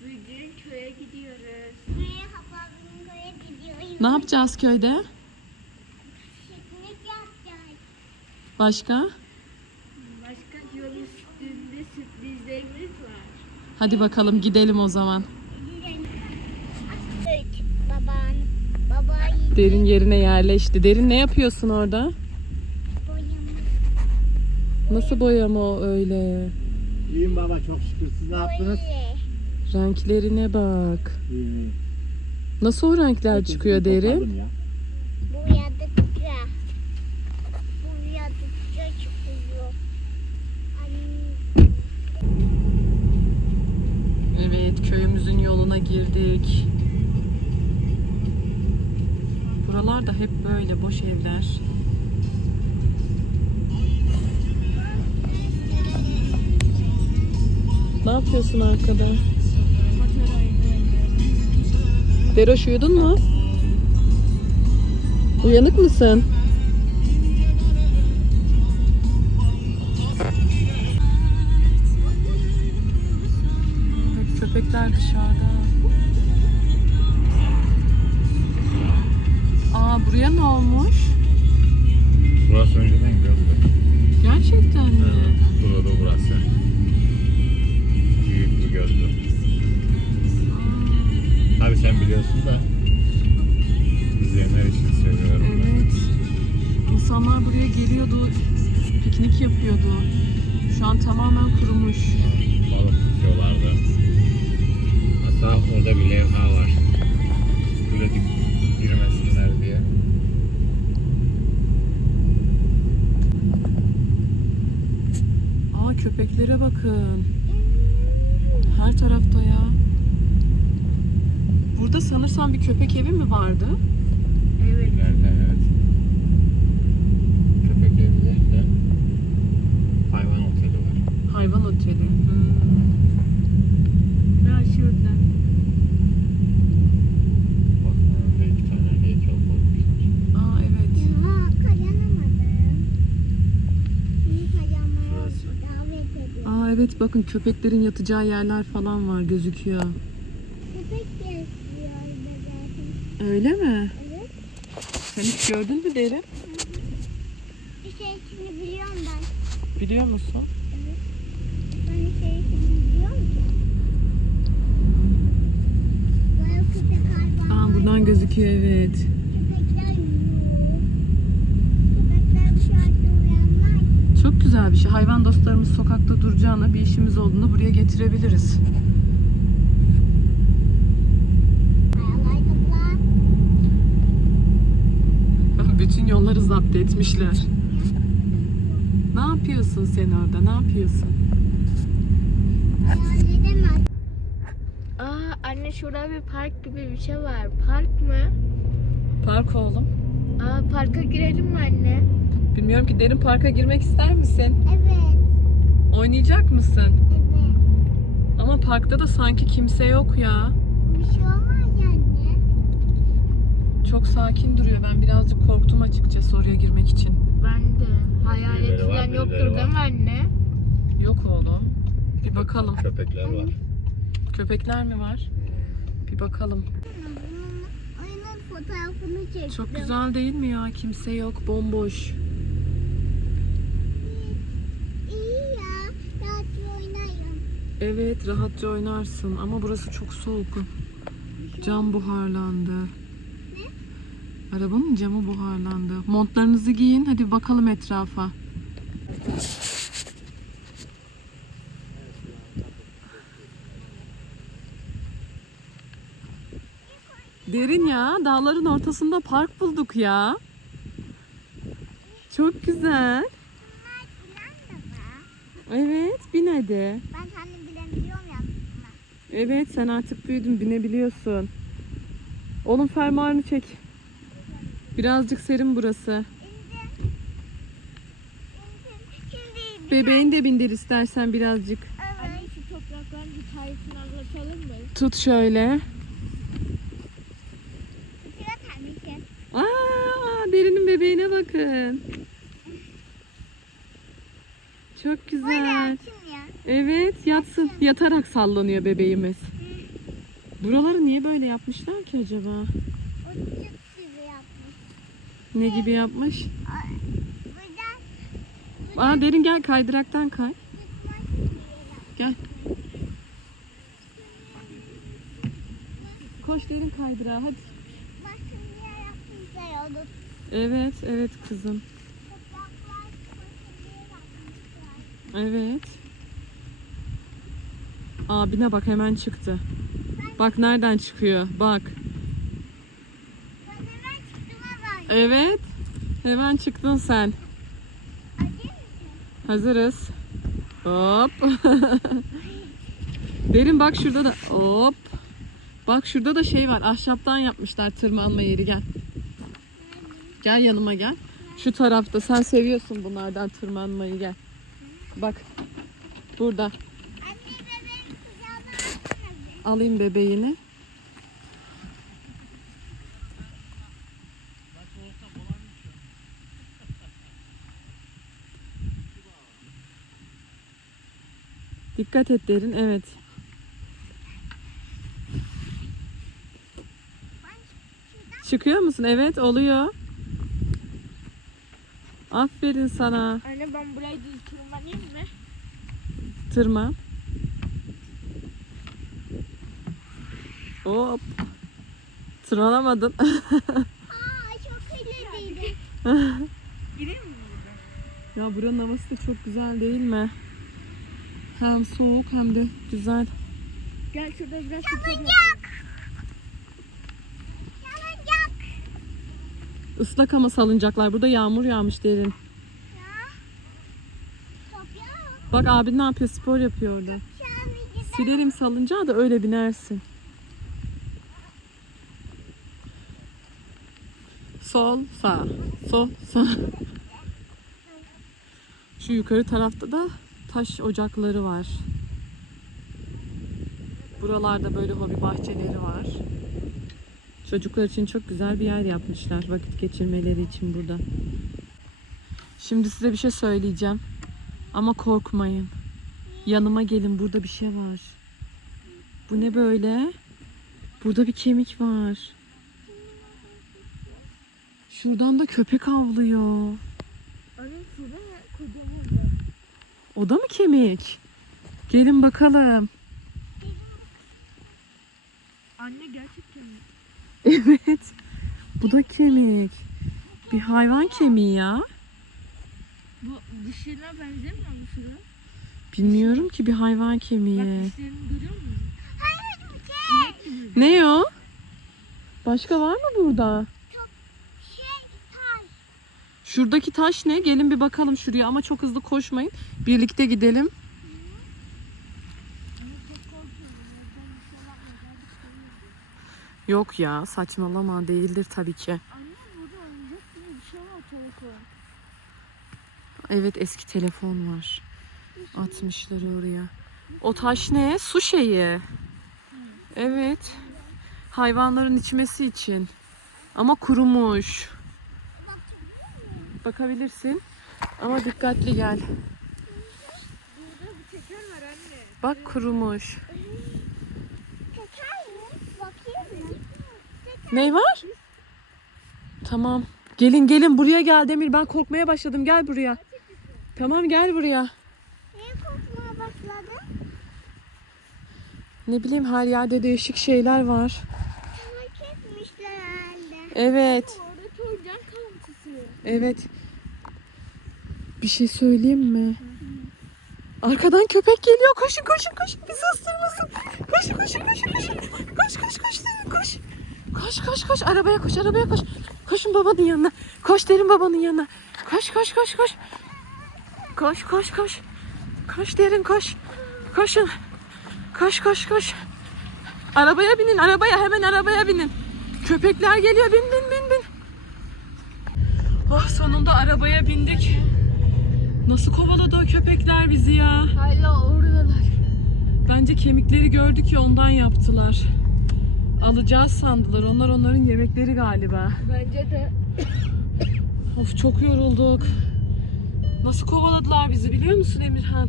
Bugün köye gidiyoruz. Merhaba, bugün köye gidiyoruz. Ne yapacağız köyde? Piknik yapacağız. Başka? Başka yol üstünde sürprizlerimiz var. Hadi bakalım gidelim o zaman. Baban, baba Derin yerine yerleşti. Derin ne yapıyorsun orada? boyamı, Nasıl boyama o öyle? İyiyim baba çok şükür. Siz ne yaptınız? boyayı. Renklerine bak. İyiyim. Nasıl o renkler Hepinizi çıkıyor topladım ya. Boyadıkça, boyadıkça çıkıyor. Ay, Evet, köyümüzün yoluna girdik. Buralar da hep böyle boş evler. Ne yapıyorsun arkada? Deroş uyudun mu? Uyanık mısın? Hep köpekler dışarıda. Aa buraya ne olmuş? Burası önceden gördüm. Gerçekten mi? Burada burası. Piknik yapıyordu. Şu an tamamen kurumuş. Balık tutuyorlardı. Hatta orada bir levha var. Böyle girmesinler diye. Aa köpeklere bakın. Her tarafta ya. Burada sanırsam bir köpek evi mi vardı? Evet. İleride evet. Köpek evi de hayvan oteli var. Hayvan oteli. Hmm. Ha şurada. Bak önünde iki tane heykel koymuşlar. Aa evet. ya kazanamadım. Seni kazanmaya Şurası. davet ediyorum. Aa evet bakın köpeklerin yatacağı yerler falan var gözüküyor. Köpek bebeğim. Öyle mi? Evet. Sen hiç gördün mü Derin? Bir şey biliyorum ben. Biliyor musun? Ben bir şey ismini biliyor musun? Böyle köpek hayvan. Aa buradan gözüküyor evet. Çok güzel bir şey. Hayvan dostlarımız sokakta duracağına bir işimiz olduğunu buraya getirebiliriz. Bütün yolları zapt etmişler. Ne yapıyorsun sen orada? Ne yapıyorsun? Hayal. Aa anne şurada bir park gibi bir şey var. Park mı? Park oğlum. Aa parka girelim mi anne? Bilmiyorum ki derin parka girmek ister misin? Evet. Oynayacak mısın? Evet. Ama parkta da sanki kimse yok ya. Bir şey olmaz anne. Çok sakin duruyor. Ben birazcık korktum açıkçası oraya girmek için. Ben de. Hayalet Birileri var, yoktur değil mi anne? Yok oğlum. Bir bakalım. Köpekler var. Köpekler mi var? Bir bakalım. Oyunun fotoğrafını çektim. Çok güzel değil mi ya? Kimse yok. Bomboş. İyi ya. Rahat oynayın. Evet rahatça oynarsın ama burası çok soğuk. Cam buharlandı. Arabanın camı buharlandı. Montlarınızı giyin. Hadi bakalım etrafa. Derin ya. Dağların ortasında park bulduk ya. Çok güzel. Evet bin hadi. Ben kendim bilebiliyorum ya. Evet sen artık büyüdün binebiliyorsun. Oğlum fermuarını çek. Birazcık serin burası. Bebeğini de bindir istersen birazcık. Mı? Tut şöyle. sıra tabii Aa, derinin bebeğine bakın. Çok güzel. Evet yatsın. Yatarak sallanıyor bebeğimiz. Buraları niye böyle yapmışlar ki acaba? Ne gibi yapmış? Aa derin gel kaydıraktan kay. Gel. Koş derin kaydırağa hadi. Evet evet kızım. Evet. Abine bak hemen çıktı. Bak nereden çıkıyor. Bak. Evet. Hemen çıktın sen. Hazırız. Hop. Derin bak şurada da hop. Bak şurada da şey var. Ahşaptan yapmışlar tırmanma yeri gel. Gel yanıma gel. Şu tarafta sen seviyorsun bunlardan tırmanmayı gel. Bak. Burada. Alayım bebeğini. Dikkat et derin. Evet. Çıkıyor musun? Evet oluyor. Aferin sana. Anne ben burayı tırmanayım mı? Tırma. Hop. Tırmanamadın. Aa çok eğlenceliydi. Gireyim mi buradan? ya buranın havası da çok güzel değil mi? Hem soğuk hem de güzel. Gel şurada biraz spor Islak ama salıncaklar. Burada yağmur yağmış derin. Bak abin ne yapıyor? Spor yapıyor orada. Silerim salıncağı da öyle binersin. Sol, sağ. Sol, sağ. Şu yukarı tarafta da taş ocakları var. Buralarda böyle hobi bahçeleri var. Çocuklar için çok güzel bir yer yapmışlar vakit geçirmeleri için burada. Şimdi size bir şey söyleyeceğim. Ama korkmayın. Yanıma gelin burada bir şey var. Bu ne böyle? Burada bir kemik var. Şuradan da köpek avlıyor. O da mı kemik? Gelin bakalım. Anne gerçekten mi? Evet. Bu da kemik. Bir hayvan kemiği ya. Bu dişlerine benzemiyor mu şurada? Bilmiyorum ki bir hayvan Bak kemiği. dişlerini görüyor musun? Hayır bir şey. İnek gibi. Ne o? Başka var mı burada? Şuradaki taş ne? Gelin bir bakalım şuraya ama çok hızlı koşmayın. Birlikte gidelim. Yok ya saçmalama değildir tabii ki. Anne burada oyuncak bir şey var. Evet eski telefon var. Atmışlar oraya. O taş ne? Su şeyi. Evet. Hayvanların içmesi için. Ama kurumuş. Bakabilirsin. Ama dikkatli gel. Bak kurumuş. Teker mi? Bakayım mı? Ney var? Tamam. Gelin gelin buraya gel Demir. Ben korkmaya başladım. Gel buraya. Tamam gel buraya. Niye korkmaya başladın? Ne bileyim her yerde değişik şeyler var. Terk etmişler herhalde. Evet. Orada oyuncak kalıntısı. Evet. Bir şey söyleyeyim mi? Arkadan köpek geliyor. Koşun koşun koşun. Bizi ısırmasın. Koşun koşun koşun koşun. Koş koş koş derin koş. Koş koş koş. Arabaya koş arabaya koş. Koşun babanın yanına. Koş derin babanın yanına. Koş koş koş koş. Koş koş koş. Koş derin koş. Koşun. Koş koş koş. Arabaya binin arabaya hemen arabaya binin. Köpekler geliyor bin bin bin bin. Oh sonunda arabaya bindik. Nasıl kovaladı o köpekler bizi ya? Hala oradalar. Bence kemikleri gördük ya ondan yaptılar. Alacağız sandılar. Onlar onların yemekleri galiba. Bence de. Of çok yorulduk. Nasıl kovaladılar bizi biliyor musun Emirhan?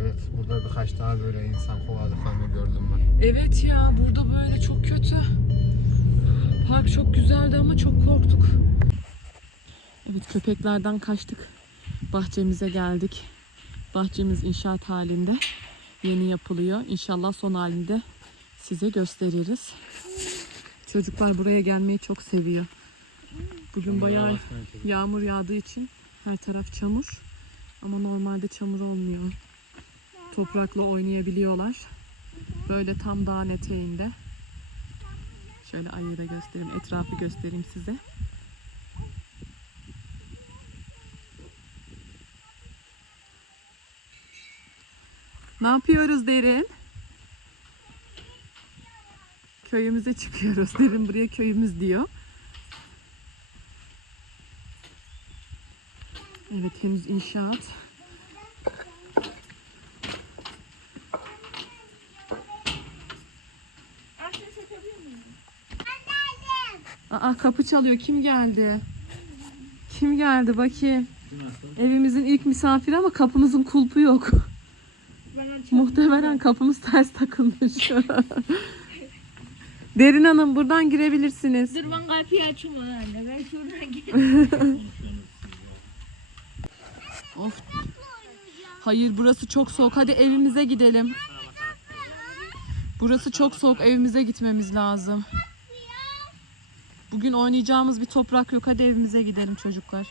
Evet burada birkaç daha böyle insan kovaladıklarını gördüm ben. Evet ya burada böyle çok kötü. Park çok güzeldi ama çok korktuk. Evet köpeklerden kaçtık. Bahçemize geldik. Bahçemiz inşaat halinde. Yeni yapılıyor. İnşallah son halinde size gösteririz. Çocuklar buraya gelmeyi çok seviyor. Bugün bayağı yağmur yağdığı için her taraf çamur. Ama normalde çamur olmuyor. Toprakla oynayabiliyorlar. Böyle tam dağın eteğinde. Şöyle ayı da göstereyim, etrafı göstereyim size. Ne yapıyoruz Derin? Köyümüze çıkıyoruz. Derin buraya köyümüz diyor. Evet henüz inşaat. Aa kapı çalıyor. Kim geldi? Kim geldi bakayım. Evimizin ilk misafiri ama kapımızın kulpu yok. Muhtemelen kapımız ters takılmış. Derin Hanım buradan girebilirsiniz. Dur ben kapıyı açayım anne. Ben şuradan gireyim. Of. Hayır burası çok soğuk. Hadi evimize gidelim. Burası çok soğuk. Evimize gitmemiz lazım. Bugün oynayacağımız bir toprak yok. Hadi evimize gidelim çocuklar.